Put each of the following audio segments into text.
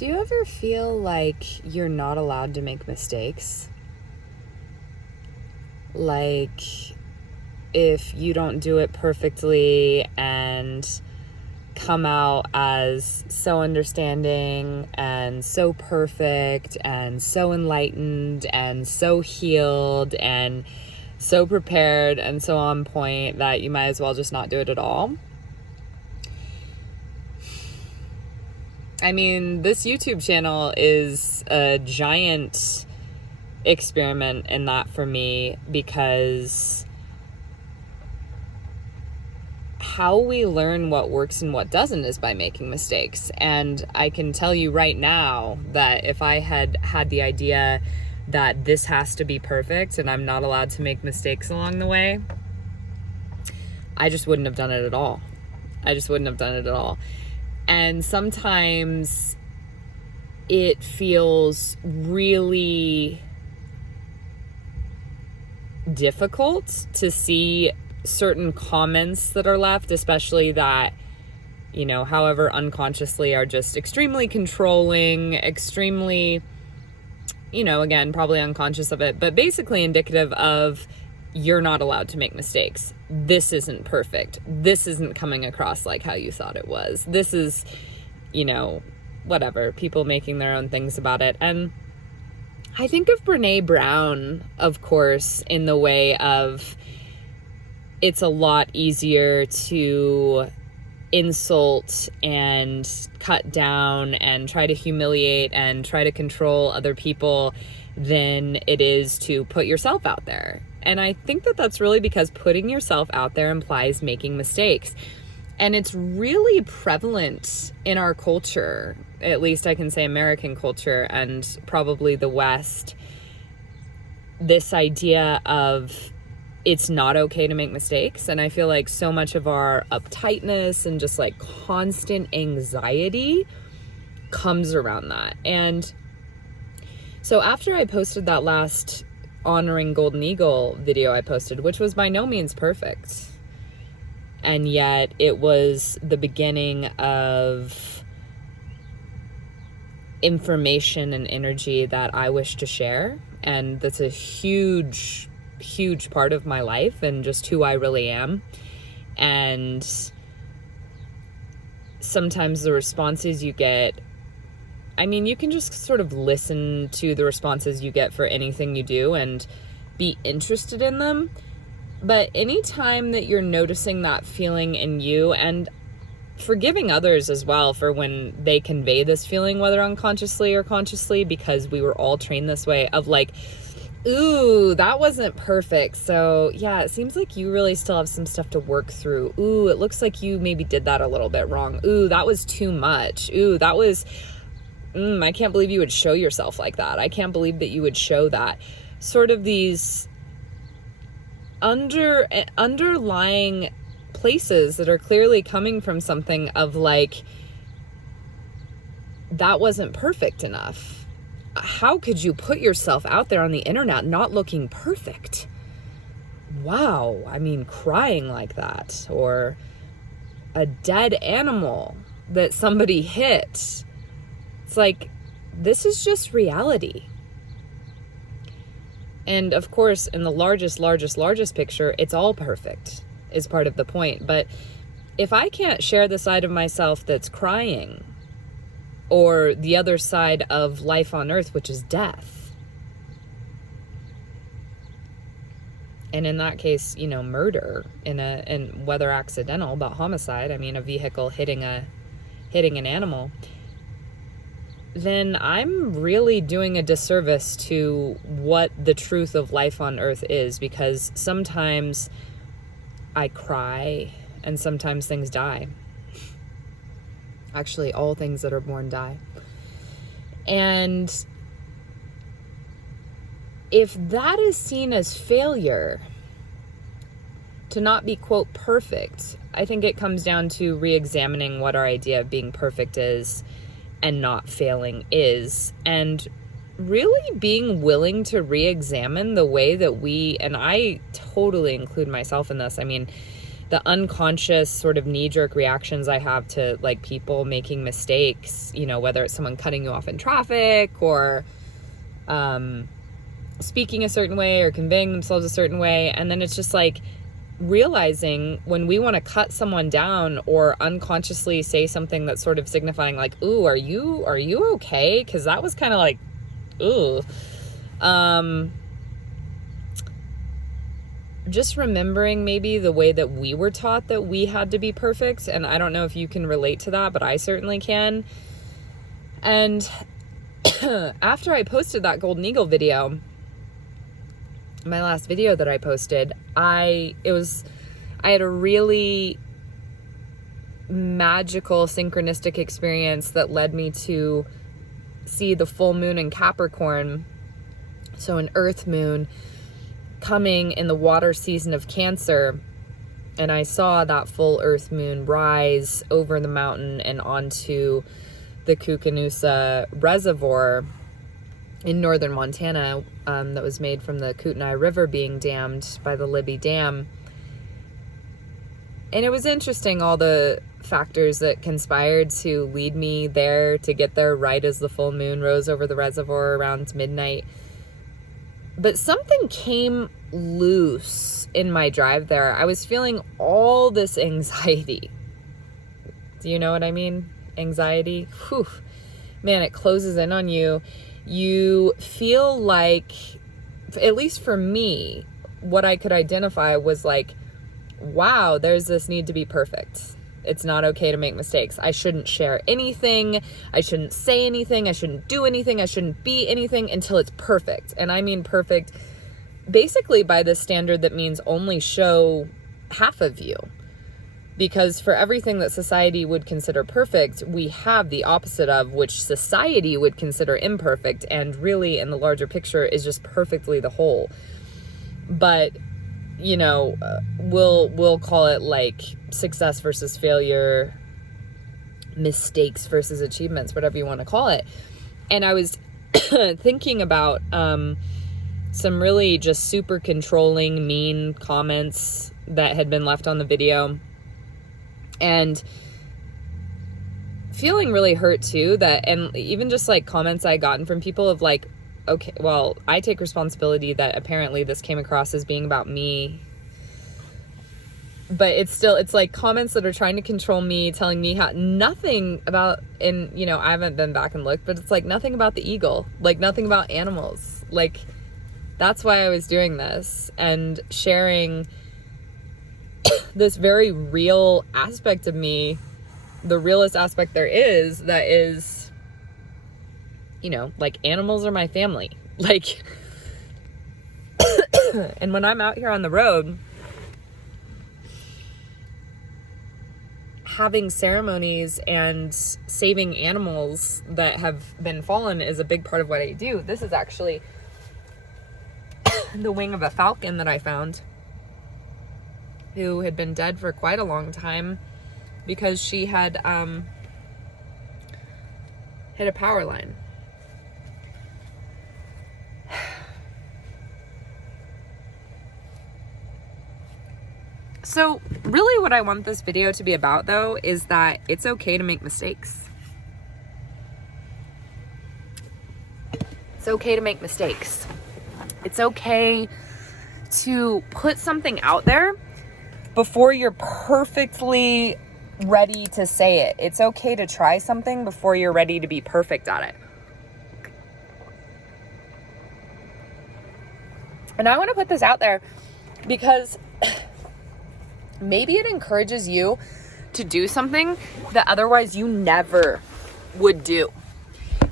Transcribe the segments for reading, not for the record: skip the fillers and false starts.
Do you ever feel like you're not allowed to make mistakes? Like, if you don't do it perfectly and come out as so understanding and so perfect and so enlightened and so healed and so prepared and so on point that you might as well just not do it at all? I mean, this YouTube channel is a giant experiment in that for me, because how we learn what works and what doesn't is by making mistakes. And I can tell you right now that if I had had the idea that this has to be perfect and I'm not allowed to make mistakes along the way, I just wouldn't have done it at all. And sometimes it feels really difficult to see certain comments that are left, especially that, you know, however unconsciously are just extremely controlling, extremely, you know, again, probably unconscious of it, but basically indicative of you're not allowed to make mistakes. This isn't perfect. This isn't coming across like how you thought it was. This is, you know, whatever, people making their own things about it. And I think of Brene Brown, of course, in the way of it's a lot easier to insult and cut down and try to humiliate and try to control other people than it is to put yourself out there. And I think that that's really because putting yourself out there implies making mistakes. And it's really prevalent in our culture, at least I can say American culture and probably the West, this idea of it's not okay to make mistakes. And I feel like so much of our uptightness and just like constant anxiety comes around that. And so after I posted that last honoring Golden Eagle video I posted, which was by no means perfect, and yet it was the beginning of information and energy that I wish to share. And that's a huge part of my life and just who I really am. And sometimes the responses you get, I mean, you can just sort of listen to the responses you get for anything you do and be interested in them. But anytime that you're noticing that feeling in you, and forgiving others as well for when they convey this feeling, whether unconsciously or consciously, because we were all trained this way of like, ooh, that wasn't perfect. So yeah, it seems like you really still have some stuff to work through. Ooh, it looks like you maybe did that a little bit wrong. Ooh, that was too much. Ooh, that was, I can't believe you would show yourself like that. I can't believe that you would show that. Sort of these underlying places that are clearly coming from something of like, that wasn't perfect enough. How could you put yourself out there on the internet not looking perfect? Wow, I mean, crying like that, or a dead animal that somebody hit. It's like, this is just reality. And of course, in the largest picture, it's all perfect, is part of the point. But if I can't share the side of myself that's crying, or the other side of life on earth, which is death, and in that case, you know, murder, and whether accidental, but homicide, I mean, a vehicle hitting an animal, then I'm really doing a disservice to what the truth of life on earth is, because sometimes I cry and sometimes things die. Actually, all things that are born die. And if that is seen as failure, to not be, quote, perfect, I think it comes down to re-examining what our idea of being perfect is and not failing is, and really being willing to re-examine the way that we, and I totally include myself in this, I mean, the unconscious sort of knee-jerk reactions I have to like people making mistakes, you know, whether it's someone cutting you off in traffic or speaking a certain way or conveying themselves a certain way. And then it's just like realizing when we want to cut someone down or unconsciously say something that's sort of signifying like, ooh, are you okay? Because that was kind of like, ooh. Just remembering maybe the way that we were taught that we had to be perfect. And I don't know if you can relate to that, but I certainly can. And after I posted that Golden Eagle video, my last video that I posted, I had a really magical synchronistic experience that led me to see the full moon in Capricorn, so an earth moon, coming in the water season of Cancer. And I saw that full earth moon rise over the mountain and onto the Kootenai Reservoir in northern Montana, that was made from the Kootenai River being dammed by the Libby Dam. And it was interesting, all the factors that conspired to lead me there, to get there right as the full moon rose over the reservoir around midnight. But something came loose in my drive there. I was feeling all this anxiety. Do you know what I mean? Anxiety. Whew. Man, it closes in on you. You feel like, at least for me, what I could identify was like, wow, there's this need to be perfect. It's not okay to make mistakes. I shouldn't share anything. I shouldn't say anything. I shouldn't do anything. I shouldn't be anything until it's perfect. And I mean perfect basically by the standard that means only show half of you. Because for everything that society would consider perfect, we have the opposite of, which society would consider imperfect, and really in the larger picture is just perfectly the whole. But you know, we'll call it like success versus failure, mistakes versus achievements, whatever you want to call it. And I was thinking about some really just super controlling, mean comments that had been left on the video, and feeling really hurt too, that, and even just like comments I gotten from people of like, okay, well, I take responsibility that apparently this came across as being about me. But it's like comments that are trying to control me, telling me how nothing about, and you know, I haven't been back and looked, but it's like nothing about the eagle, like nothing about animals. Like, that's why I was doing this and sharing this very real aspect of me, the realest aspect there is, that is, you know, like animals are my family. Like, and when I'm out here on the road, having ceremonies and saving animals that have been fallen is a big part of what I do. This is actually the wing of a falcon that I found, who had been dead for quite a long time because she had hit a power line. So really what I want this video to be about, though, is that it's okay to make mistakes. It's okay to make mistakes. It's okay to put something out there before you're perfectly ready to say it. It's okay to try something before you're ready to be perfect at it. And I want to put this out there because maybe it encourages you to do something that otherwise you never would do,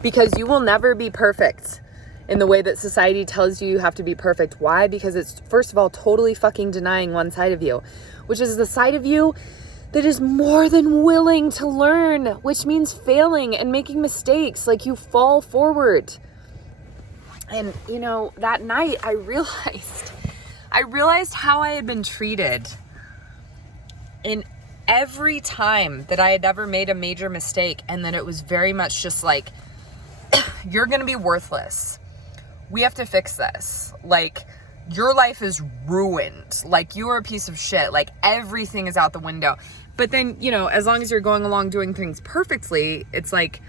because you will never be perfect in the way that society tells you you have to be perfect. Why? Because it's, first of all, totally fucking denying one side of you, which is the side of you that is more than willing to learn, which means failing and making mistakes. Like, you fall forward. And, you know, that night I realized how I had been treated in every time that I had ever made a major mistake, and that it was very much just like, you're gonna be worthless. We have to fix this. Like, your life is ruined. Like, you are a piece of shit. Like, everything is out the window. But then, you know, as long as you're going along doing things perfectly, it's like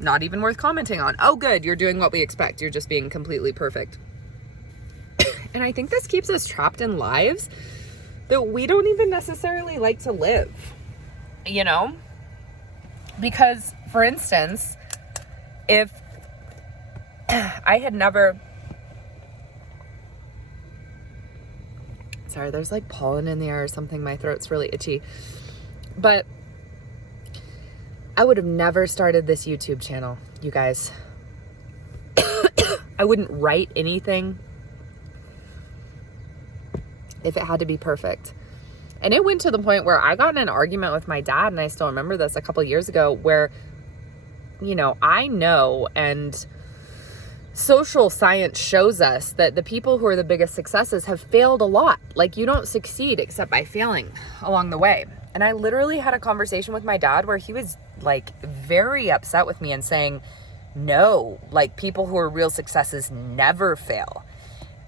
not even worth commenting on. Oh, good, you're doing what we expect. You're just being completely perfect. And I think this keeps us trapped in lives that we don't even necessarily like to live, you know? Because, for instance, if I had never... Sorry, there's like pollen in the air or something. My throat's really itchy. But I would have never started this YouTube channel, you guys. I wouldn't write anything if it had to be perfect. And it went to the point where I got in an argument with my dad, and I still remember this a couple years ago, where, you know, I know, and social science shows us that the people who are the biggest successes have failed a lot. Like, you don't succeed except by failing along the way. And I literally had a conversation with my dad where he was like very upset with me and saying, no, like, people who are real successes never fail.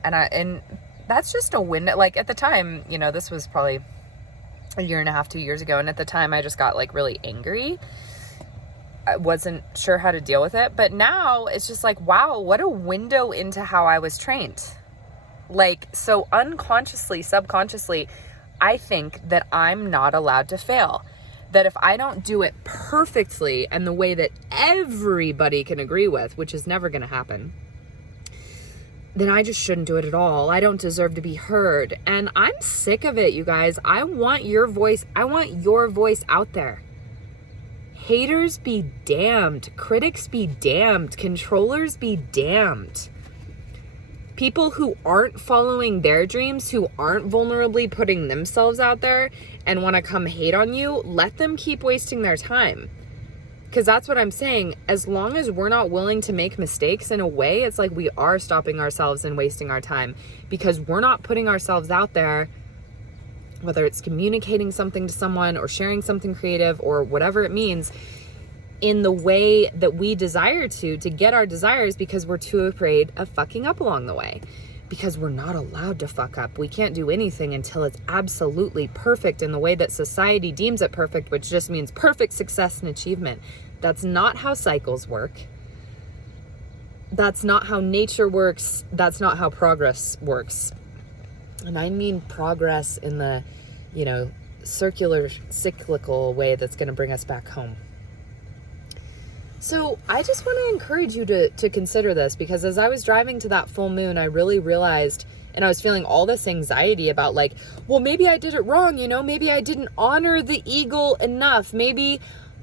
And that's just a win. Like, at the time, you know, this was probably a year and a half, 2 years ago. And at the time I just got like really angry. I wasn't sure how to deal with it. But now it's just like, wow, what a window into how I was trained. Like, so unconsciously, subconsciously, I think that I'm not allowed to fail. That if I don't do it perfectly and the way that everybody can agree with, which is never going to happen, then I just shouldn't do it at all. I don't deserve to be heard. And I'm sick of it, you guys. I want your voice. I want your voice out there. Haters be damned. Critics be damned. Controllers be damned. People who aren't following their dreams, who aren't vulnerably putting themselves out there and want to come hate on you, let them keep wasting their time. Because that's what I'm saying. As long as we're not willing to make mistakes, in a way, it's like we are stopping ourselves and wasting our time, because we're not putting ourselves out there, whether it's communicating something to someone or sharing something creative or whatever it means, in the way that we desire to get our desires, because we're too afraid of fucking up along the way. Because we're not allowed to fuck up. We can't do anything until it's absolutely perfect in the way that society deems it perfect, which just means perfect success and achievement. That's not how cycles work. That's not how nature works. That's not how progress works. And I mean progress in the, you know, circular, cyclical way that's going to bring us back home. So I just want to encourage you to consider this, because as I was driving to that full moon, I really realized, and I was feeling all this anxiety about like, well, maybe I did it wrong. You know, maybe I didn't honor the eagle enough. Maybe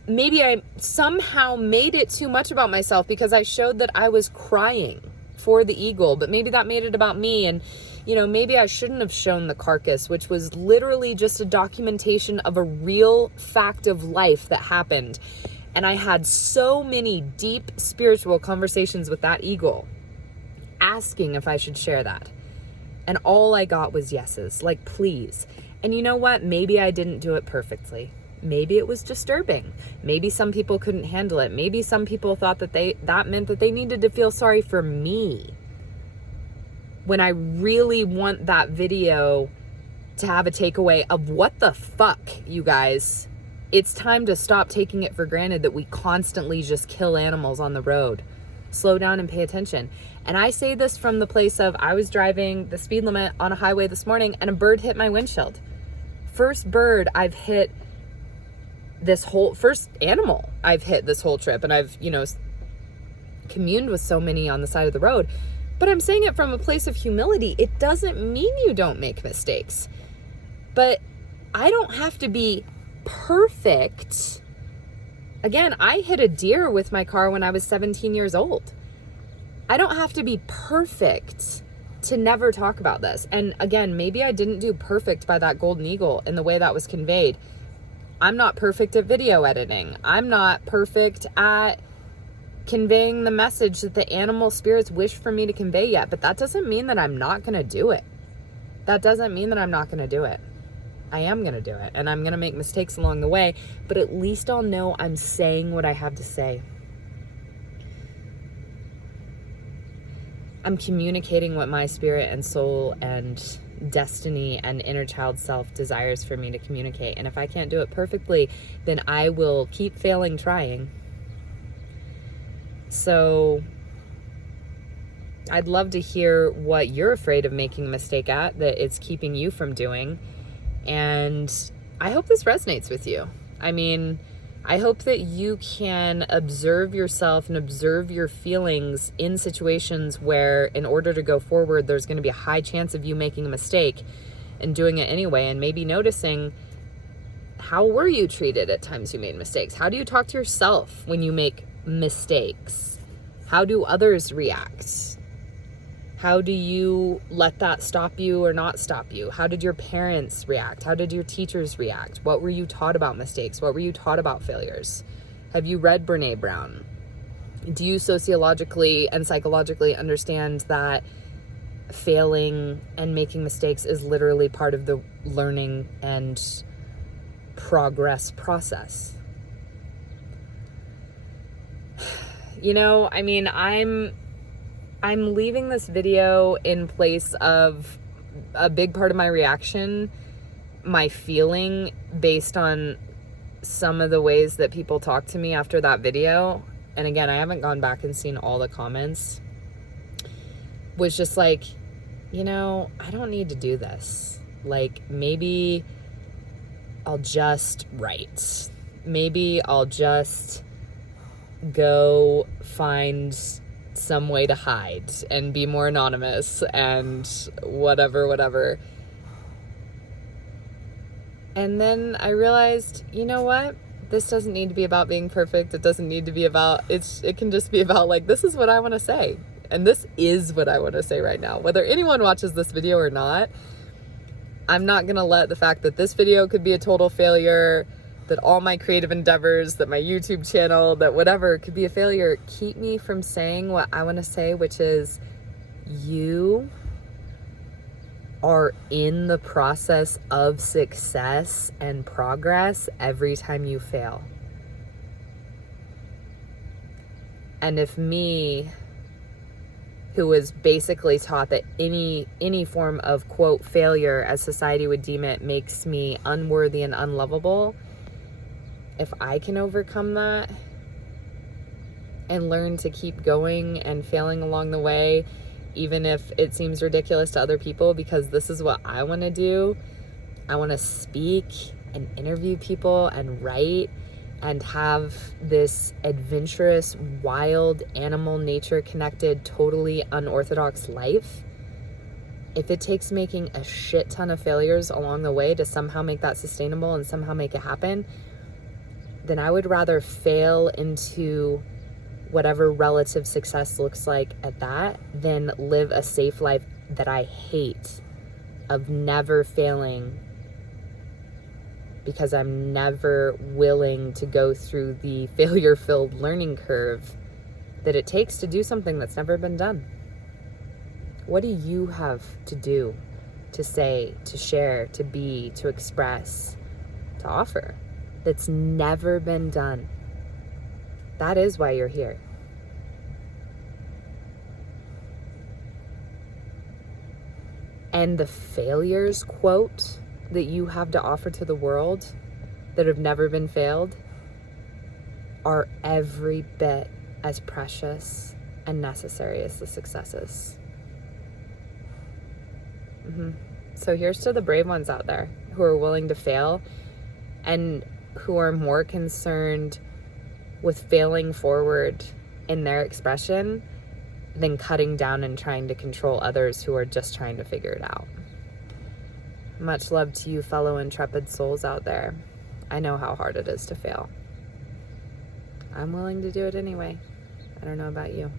I somehow made it too much about myself because I showed that I was crying for the eagle, but maybe that made it about me. And, you know, maybe I shouldn't have shown the carcass, which was literally just a documentation of a real fact of life that happened. And I had so many deep spiritual conversations with that eagle, asking if I should share that. And all I got was yeses, like, please. And you know what? Maybe I didn't do it perfectly. Maybe it was disturbing. Maybe some people couldn't handle it. Maybe some people thought that that meant that they needed to feel sorry for me. When I really want that video to have a takeaway of what the fuck, you guys. It's time to stop taking it for granted that we constantly just kill animals on the road. Slow down and pay attention. And I say this from the place of, I was driving the speed limit on a highway this morning and a bird hit my windshield. First bird I've hit first animal I've hit this whole trip. And I've, you know, communed with so many on the side of the road. But I'm saying it from a place of humility. It doesn't mean you don't make mistakes. But I don't have to be perfect. Again, I hit a deer with my car when I was 17 years old. I don't have to be perfect to never talk about this. And again, maybe I didn't do perfect by that golden eagle in the way that was conveyed. I'm not perfect at video editing. I'm not perfect at conveying the message that the animal spirits wish for me to convey yet. But that doesn't mean that I'm not going to do it. That doesn't mean that I'm not going to do it. I am going to do it, and I'm going to make mistakes along the way, but at least I'll know I'm saying what I have to say. I'm communicating what my spirit and soul and destiny and inner child self desires for me to communicate. And if I can't do it perfectly, then I will keep failing trying. So I'd love to hear what you're afraid of making a mistake at, that it's keeping you from doing. And I hope this resonates with you. I mean, I hope that you can observe yourself and observe your feelings in situations where, in order to go forward, there's going to be a high chance of you making a mistake and doing it anyway. And maybe noticing, how were you treated at times you made mistakes? How do you talk to yourself when you make mistakes? How do others react? How do you let that stop you or not stop you? How did your parents react? How did your teachers react? What were you taught about mistakes? What were you taught about failures? Have you read Brene Brown? Do you sociologically and psychologically understand that failing and making mistakes is literally part of the learning and progress process? You know, I mean, I'm leaving this video in place of a big part of my reaction, my feeling based on some of the ways that people talked to me after that video. And again, I haven't gone back and seen all the comments. Was just like, you know, I don't need to do this. Like, maybe I'll just write. Maybe I'll just go find some way to hide and be more anonymous and whatever. And then I realized, you know what? This doesn't need to be about being perfect. It doesn't need to be about, it can just be about like, this is what I want to say. And this is what I want to say right now. Whether anyone watches this video or not, I'm not going to let the fact that this video could be a total failure, that all my creative endeavors, that my YouTube channel, that whatever could be a failure, keep me from saying what I want to say, which is, you are in the process of success and progress every time you fail. And if me, who was basically taught that any form of, quote, failure, as society would deem it, makes me unworthy and unlovable, if I can overcome that and learn to keep going and failing along the way, even if it seems ridiculous to other people, because this is what I want to do. I want to speak and interview people and write and have this adventurous, wild, animal, nature connected, totally unorthodox life. If it takes making a shit ton of failures along the way to somehow make that sustainable and somehow make it happen, then I would rather fail into whatever relative success looks like at that than live a safe life that I hate, of never failing, because I'm never willing to go through the failure-filled learning curve that it takes to do something that's never been done. What do you have to do, to say, to share, to be, to express, to offer, that's never been done? That is why you're here. And the failures, quote, that you have to offer to the world that have never been failed are every bit as precious and necessary as the successes. So here's to the brave ones out there who are willing to fail and who are more concerned with failing forward in their expression than cutting down and trying to control others who are just trying to figure it out. Much love to you, fellow intrepid souls out there. I know how hard it is to fail. I'm willing to do it anyway. I don't know about you.